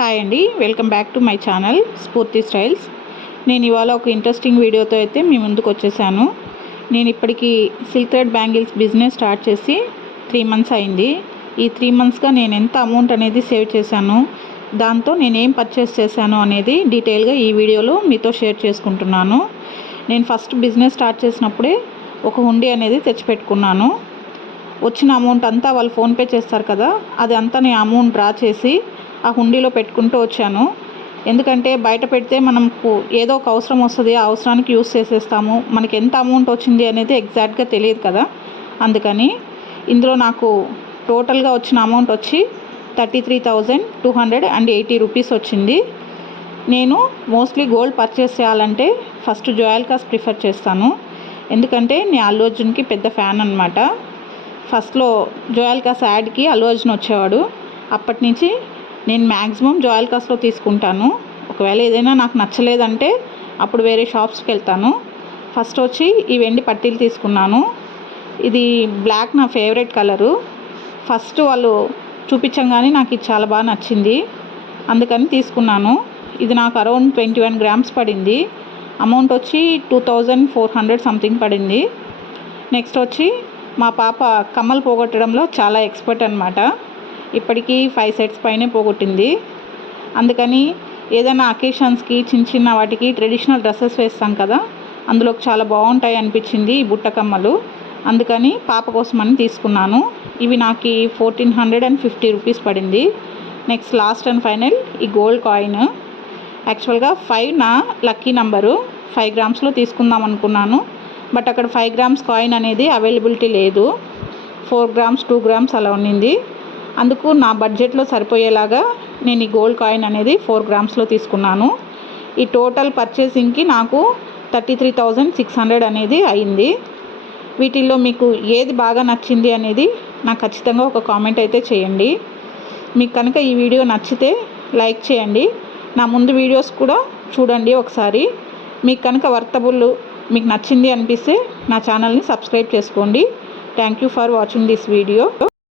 Hi అండి, welcome back to my channel స్ఫూర్తి styles. నేను ఇవాళ ఒక ఇంట్రెస్టింగ్ వీడియోతో అయితే మీ ముందుకు వచ్చేసాను. నేను ఇప్పటికీ silk thread bangles business start చేసి 3 మంత్స్ అయింది. ఈ 3 మంత్స్గా నేను ఎంత అమౌంట్ అనేది సేవ్ చేశాను, దాంతో నేను ఏం పర్చేస్ చేశాను అనేది డీటెయిల్గా ఈ వీడియోలో మీతో షేర్ చేసుకుంటున్నాను. నేను ఫస్ట్ బిజినెస్ స్టార్ట్ చేసినప్పుడే ఒక హుండీ అనేది తెచ్చిపెట్టుకున్నాను. వచ్చిన అమౌంట్ అంతా వాళ్ళు ఫోన్పే చేస్తారు కదా, అది అంతా నేను అమౌంట్ డ్రా చేసి ఆ హుండీలో పెట్టుకుంటూ వచ్చాను. ఎందుకంటే బయట పెడితే మనకు ఏదో ఒక అవసరం వస్తుంది, ఆ అవసరానికి యూస్ చేసేస్తాము. మనకి ఎంత అమౌంట్ వచ్చింది అనేది ఎగ్జాక్ట్గా తెలియదు కదా. అందుకని ఇందులో నాకు టోటల్గా వచ్చిన అమౌంట్ వచ్చి 33,280 రూపీస్ వచ్చింది. నేను మోస్ట్లీ గోల్డ్ పర్చేస్ చేయాలంటే ఫస్ట్ జోయల్కాస్ ప్రిఫర్ చేస్తాను. ఎందుకంటే నేను అల్లు అర్జున్కి పెద్ద ఫ్యాన్ అనమాట. ఫస్ట్లో జోయల్కాస్ యాడ్కి అల్లు అర్జున్ వచ్చేవాడు. అప్పటి నుంచి నేను మ్యాక్సిమం జోయల్కాస్లో తీసుకుంటాను. ఒకవేళ ఏదైనా నాకు నచ్చలేదంటే అప్పుడు వేరే షాప్స్కి వెళ్తాను. ఫస్ట్ వచ్చి ఈ వెండి పట్టీలు తీసుకున్నాను. ఇది బ్లాక్ నా ఫేవరెట్ కలరు. ఫస్ట్ వాళ్ళు చూపించగానే నాకు ఇది చాలా బాగా నచ్చింది, అందుకని తీసుకున్నాను. ఇది నాకు అరౌండ్ 21 గ్రామ్స్ పడింది. అమౌంట్ వచ్చి 2,400 సంథింగ్ పడింది. నెక్స్ట్ వచ్చి మా పాప కమ్మలు పోగొట్టడంలో చాలా ఎక్స్పర్ట్ అనమాట. ఇప్పటికీ 5 సెట్స్ పైనే పోగొట్టింది. అందుకని ఏదైనా అకేషన్స్కి చిన్న చిన్న వాటికి ట్రెడిషనల్ డ్రెస్సెస్ వేస్తాం కదా, అందులోకి చాలా బాగుంటాయి అనిపించింది ఈ బుట్ట కమ్మలు. అందుకని పాప కోసమని తీసుకున్నాను. ఇవి నాకు 1,450 రూపీస్ పడింది. నెక్స్ట్ లాస్ట్ అండ్ ఫైనల్ ఈ గోల్డ్ కాయిన్. యాక్చువల్గా 5 నా లక్కీ నెంబరు. 5 గ్రామ్స్లో తీసుకుందాం అనుకున్నాను, బట్ అక్కడ 5 గ్రామ్స్ కాయిన్ అనేది అవైలబిలిటీ లేదు. 4 గ్రామ్స్ 2 గ్రామ్స్ అలా ఉన్నింది. అందుకు నా బడ్జెట్లో సరిపోయేలాగా నేను ఈ గోల్డ్ కాయిన్ అనేది 4 గ్రామ్స్లో తీసుకున్నాను. ఈ టోటల్ పర్చేసింగ్కి నాకు 33,600 అనేది అయింది. వీటిల్లో మీకు ఏది బాగా నచ్చింది అనేది నాకు ఖచ్చితంగా ఒక కామెంట్ అయితే చేయండి. మీకు కనుక ఈ వీడియో నచ్చితే లైక్ చేయండి. నా ముందు వీడియోస్ కూడా చూడండి ఒకసారి. మీకు కనుక వర్తబుల్ మీకు నచ్చింది అనిపిస్తే నా ఛానల్ని సబ్స్క్రైబ్ చేసుకోండి. Thank you for watching this video.